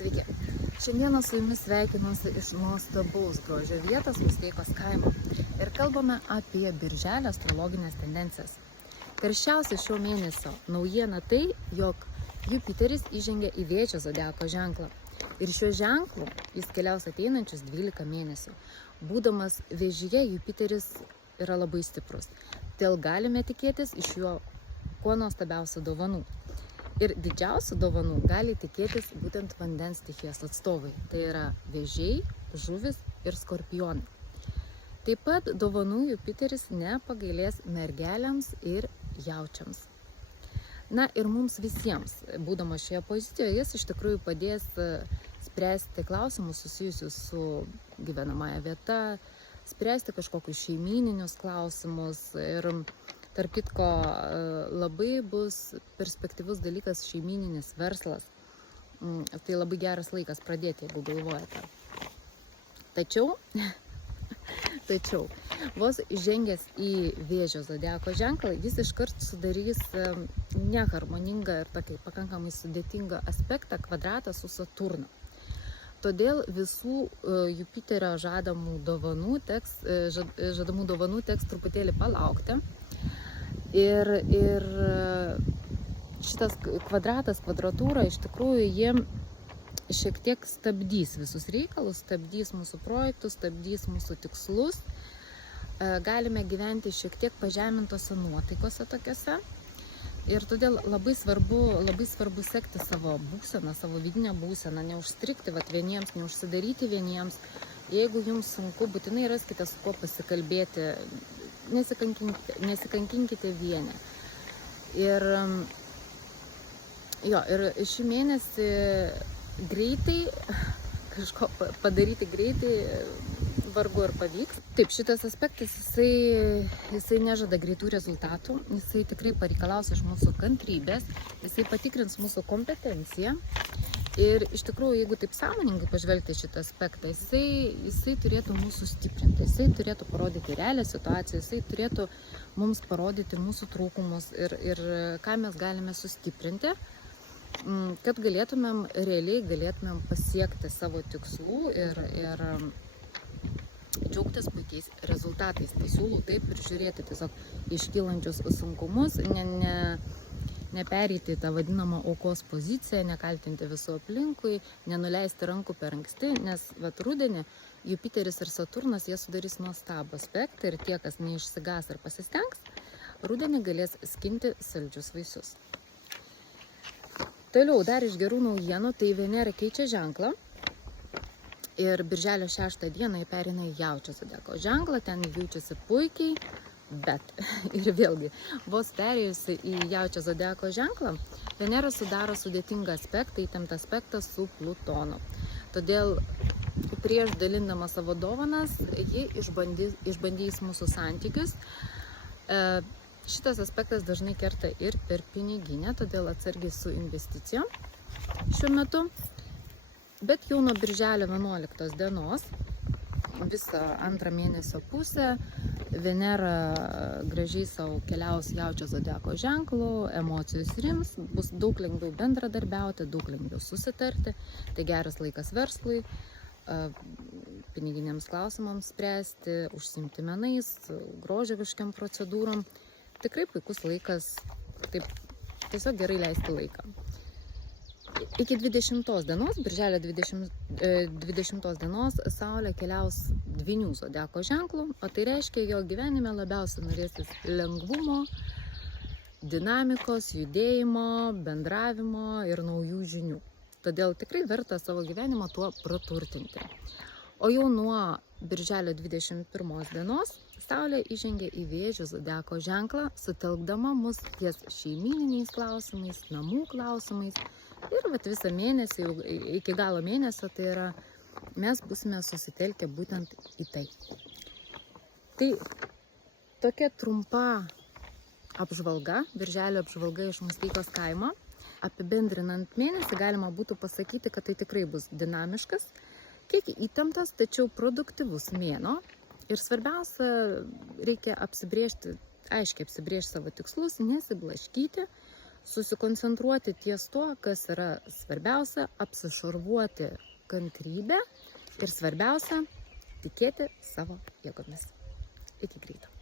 Sveiki! Šiandieną su jumis sveikinuosi iš nuostabaus grožio vietos Musteikos kaimo ir kalbame apie birželio astrologinės tendencijas. Karščiausia šio mėnesio naujiena tai, jog Jupiteris įžengia į Vėžio zodiako ženklą. Ir šiuo ženklu jis keliaus ateinančius 12 mėnesių. Būdamas Vėžyje, Jupiteris yra labai stiprus. Todėl galime tikėtis iš jo kuo nuostabiausių dovanų. Ir didžiausių dovanų gali tikėtis būtent vandens stichijos atstovai. Tai yra vėžiai, žuvis ir skorpionai. Taip pat dovanų Jupiteris nepagailės mergelėms ir jaučiams. Na ir mums visiems, būdamas šioje pozicijoje, jis iš tikrųjų padės spręsti klausimus susijusius su gyvenamąja vieta, spręsti kažkokius šeimyninius klausimus ir tarp kitko labai bus perspektyvus dalykas šeimyninis verslas. Tai labai geras laikas pradėti, jeigu galvojate. Tačiau, vos žengęs į Vėžio zodiako ženklą, jis iškart sudarys neharmoningą ir tokį pakankamai sudėtingą aspektą kvadratą su Saturnu. Todėl visų Jupiterio žadamų dovanų teks truputėlį palaukti. Ir šitas kvadratas, kvadratūra, iš tikrųjų jie šiek tiek stabdys visus reikalus, stabdys mūsų projektus, stabdys mūsų tikslus. Galime gyventi šiek tiek pažemintose nuotaikose tokiose. Ir todėl labai svarbu sekti savo būseną, savo vidinę būseną, neužstrigti vieniems, neužsidaryti vieniems. Jeigu jums sunku, būtinai raskite su kuo pasikalbėti. Nesikankinkite vieni. Ir šį mėnesį greitai, kažko padaryti greitai, vargu ar pavyks. Taip, šitas aspektas, jisai nežada greitų rezultatų, jisai tikrai pareikalaus iš mūsų kantrybės, jisai patikrins mūsų kompetenciją. Ir iš tikrųjų, jeigu taip sąmoningai pažvelgti šitą aspektą, jisai turėtų mūsų stiprinti, jisai turėtų parodyti realią situaciją, jisai turėtų mums parodyti mūsų trūkumus ir ką mes galime sustiprinti, kad realiai pasiekti savo tikslų ir džiaugtis puikiais rezultatais. Tai siūlau taip ir žiūrėti tiesiog iškylančius sunkumus, nepereiti tą vadinamą aukos poziciją, nekaltinti visų aplinkui, nenuleisti rankų per anksti, nes rudenį Jupiteris ir Saturnas jie sudarys nuostabų aspektą ir tie, kas neišsigas ir pasistengs, rudenį galės skinti saldžius vaisius. Toliau dar iš gerų naujienų, tai Venera keičia ženklą ir birželio 6 dieną jie pereina į Jaučio zodiako ženklą, ten jaučiasi puikiai. Bet, ir vėlgi, vos perėjusi į Jaučio zodiako ženklą, Venera sudaro sudėtingą aspektą, įtemptą aspektą su Plutonu. Todėl prieš dalindama savo dovanas, ji išbandys mūsų santykius. Šitas aspektas dažnai kerta ir per piniginę, todėl atsargiai su investicijom šiuo metu. Bet jau nuo birželio 11 dienos, visą antrą mėnesio pusę, Venera gražiai savo keliaus Jaučio zodiako ženklų, emocijos rims, bus daug lengviau bendradarbiauti, daug lengviau susitarti. Tai geras laikas verslui, piniginiams klausimams spręsti, užsiimti menais, grožio kažkokiam procedūrom. Tikrai puikus laikas, taip tiesiog gerai leisti laiką. Iki 20 dienos, birželio 20 dienos, Saulė keliaus Dvynių zodiako ženklų, o tai reiškia, jo gyvenime labiausiai norėsis lengvumo, dinamikos, judėjimo, bendravimo ir naujų žinių. Todėl tikrai verta savo gyvenimą tuo praturtinti. O jau nuo birželio 21 dienos Saulė įžengia į Vėžio zodiako ženklą, sutelkdama mus ties šeimyniniais klausimais, namų klausimais. Ir visą mėnesį, iki galo mėnesio, tai yra, mes būsime susitelkę būtent į tai. Tai tokia trumpa apžvalga, birželio apžvalga iš Musteikos kaimo. Apibendrinant mėnesį galima būtų pasakyti, kad tai tikrai bus dinamiškas, kiek įtemptas, tačiau produktyvus mėnuo. Ir svarbiausia, reikia aiškiai apsibrėžti savo tikslus, nesiblaškyti, susikoncentruoti ties to, kas yra svarbiausia, apsišarvuoti kantrybę ir svarbiausia, tikėti savo jėgomis. Iki greito.